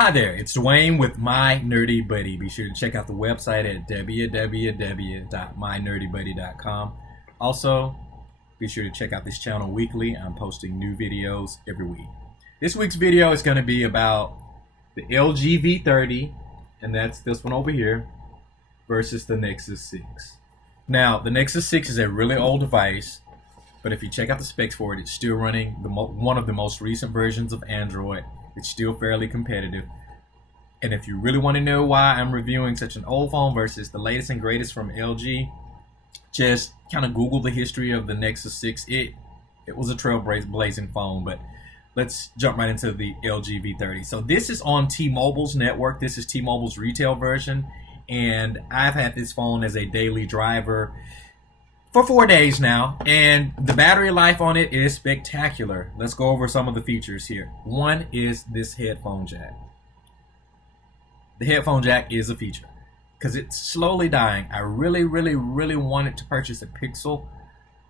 Hi there, it's Dwayne with My Nerdy Buddy. Be sure to check out the website at www.mynerdybuddy.com. Also, be sure to check out this channel weekly. I'm posting new videos every week. This week's video is going to be about the LG V30, and that's this one over here, versus the Nexus 6. Now, the Nexus 6 is a really old device, but if you check out the specs for it, it's still running one of the most recent versions of Android. It's still fairly competitive. And if you really want to know why I'm reviewing such an old phone versus the latest and greatest from LG, just kind of Google the history of the Nexus 6. It was a trailblazing phone, but let's jump right into the LG V30. So this is on T-Mobile's network. This is T-Mobile's retail version, and I've had this phone as a daily driver for 4 days now, and the battery life on it is spectacular. Let's go over some of the features here. One is this headphone jack. The headphone jack is a feature because it's slowly dying. I really wanted to purchase a Pixel,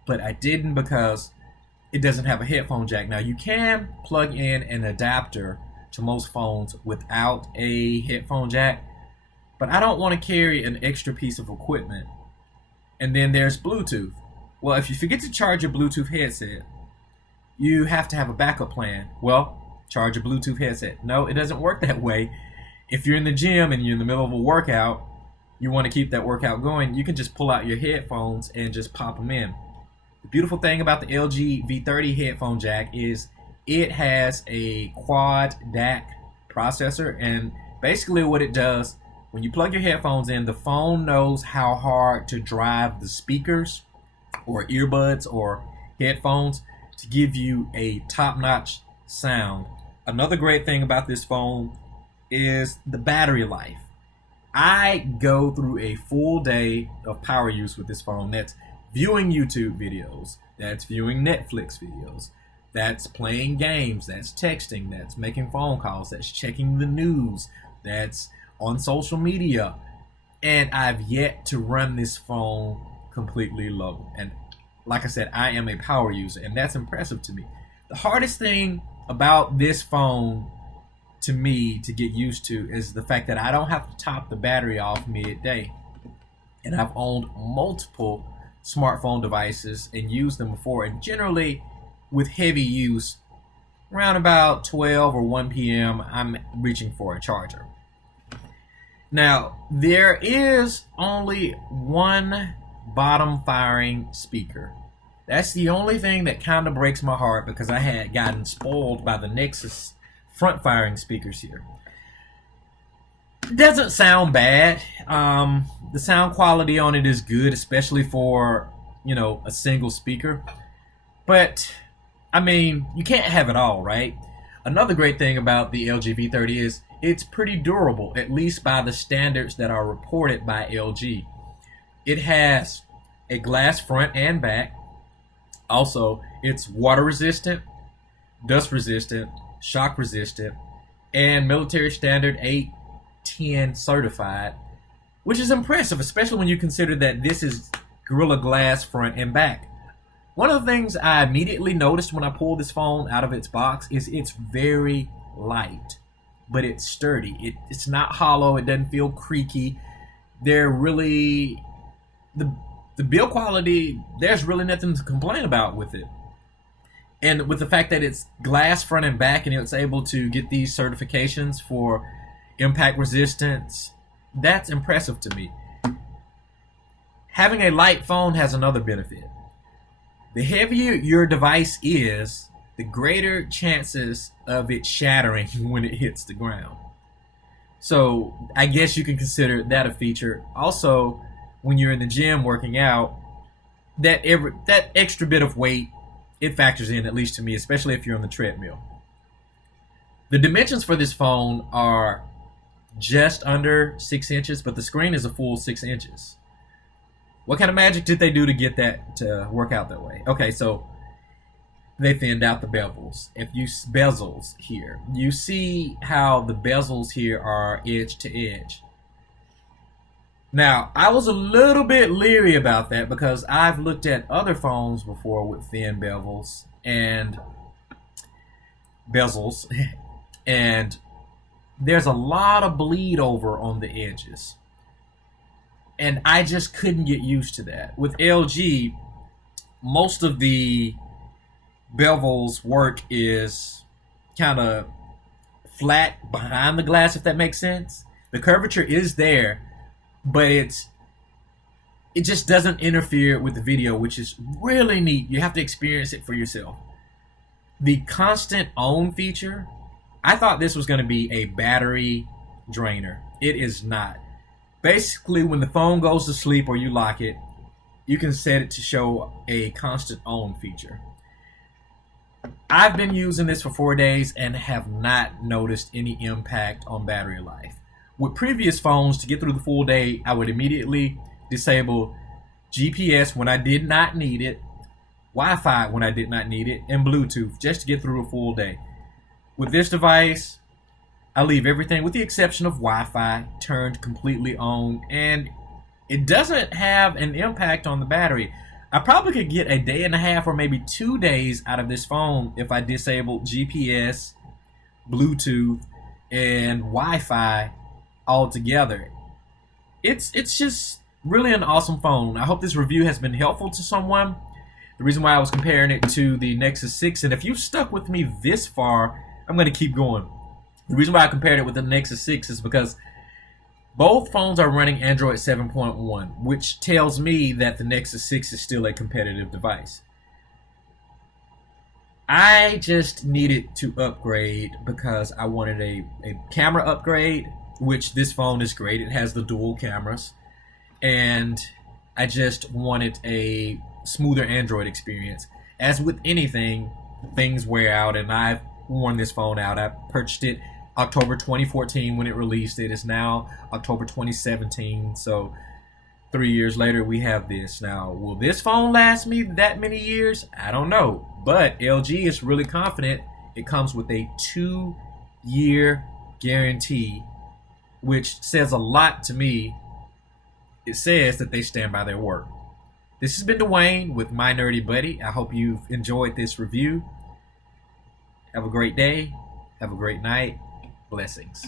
but I didn't because it doesn't have a headphone jack. Now, you can plug in an adapter to most phones without a headphone jack, but I don't want to carry an extra piece of equipment. And then there's Bluetooth. Well, if you forget to charge your Bluetooth headset, you have to have a backup plan. Well, charge a Bluetooth headset. No, it doesn't work that way. If you're in the gym and you're in the middle of a workout, you want to keep that workout going, you can just pull out your headphones and just pop them in. The beautiful thing about the LG V30 headphone jack is it has a quad DAC processor, and basically what it does, when you plug your headphones in, the phone knows how hard to drive the speakers or earbuds or headphones to give you a top-notch sound. Another great thing about this phone is the battery life. I go through a full day of power use with this phone. That's viewing YouTube videos, that's viewing Netflix videos, that's playing games, that's texting, that's making phone calls, that's checking the news, that's on social media, and I've yet to run this phone completely low. And like I said, I am a power user, and that's impressive to me. The hardest thing about this phone to me to get used to is the fact that I don't have to top the battery off midday. And I've owned multiple smartphone devices and used them before, and generally with heavy use, around about 12 or 1 p.m. I'm reaching for a charger. Now, there is only one bottom firing speaker. That's the only thing that kind of breaks my heart because I had gotten spoiled by the Nexus front firing speakers here. It doesn't sound bad. The sound quality on it is good, especially for, a single speaker. But, I mean, you can't have it all, right? Another great thing about the LG V30 is it's pretty durable, at least by the standards that are reported by LG. It has a glass front and back. Also, it's water resistant, dust resistant, shock resistant, and military standard 810 certified, which is impressive, especially when you consider that this is Gorilla Glass front and back. One of the things I immediately noticed when I pulled this phone out of its box is it's very light, but it's sturdy. It's not hollow. It doesn't feel creaky. The build quality, there's really nothing to complain about with it. And with the fact that it's glass front and back and it's able to get these certifications for impact resistance, that's impressive to me. Having a light phone has another benefit. The heavier your device is, the greater chances of it shattering when it hits the ground. So I guess you can consider that a feature. Also, when you're in the gym working out, that extra bit of weight, it factors in, at least to me, especially if you're on the treadmill. The dimensions for this phone are just under 6 inches, but the screen is a full 6 inches. What kind of magic did they do to get that to work out that way? Okay, so they thinned out the bezels. Bezels here, you see how the bezels here are edge to edge. Now, I was a little bit leery about that because I've looked at other phones before with thin bezels, and there's a lot of bleed over on the edges. And I just couldn't get used to that. With LG, most of the bevel's work is kind of flat behind the glass, if that makes sense. The curvature is there, but it just doesn't interfere with the video, which is really neat. You have to experience it for yourself. The constant on feature, I thought this was going to be a battery drainer. It is not. Basically, when the phone goes to sleep or you lock it, you can set it to show a constant on feature. I've been using this for 4 days and have not noticed any impact on battery life. With previous phones, to get through the full day, I would immediately disable GPS when I did not need it, Wi-Fi when I did not need it, and Bluetooth just to get through a full day. With this device, I leave everything with the exception of Wi-Fi turned completely on, and it doesn't have an impact on the battery. I probably could get a day and a half or maybe 2 days out of this phone if I disabled GPS, Bluetooth, and Wi-Fi altogether. It's just really an awesome phone. I hope this review has been helpful to someone. The reason why I was comparing it to the Nexus 6, and if you've stuck with me this far, I'm going to keep going. The reason why I compared it with the Nexus 6 is because both phones are running Android 7.1, which tells me that the Nexus 6 is still a competitive device. I just needed to upgrade because I wanted a camera upgrade, which this phone is great. It has the dual cameras. And I just wanted a smoother Android experience. As with anything, things wear out, and I've worn this phone out. I purchased it October 2014 when it released. It is now October 2017, so 3 years later we have this. Now, will this phone last me that many years? I don't know, but LG is really confident it comes with a 2-year guarantee, which says a lot to me. It says that they stand by their word. This has been Dwayne with My Nerdy Buddy. I hope you've enjoyed this review. Have a great day. Have a great night. Blessings.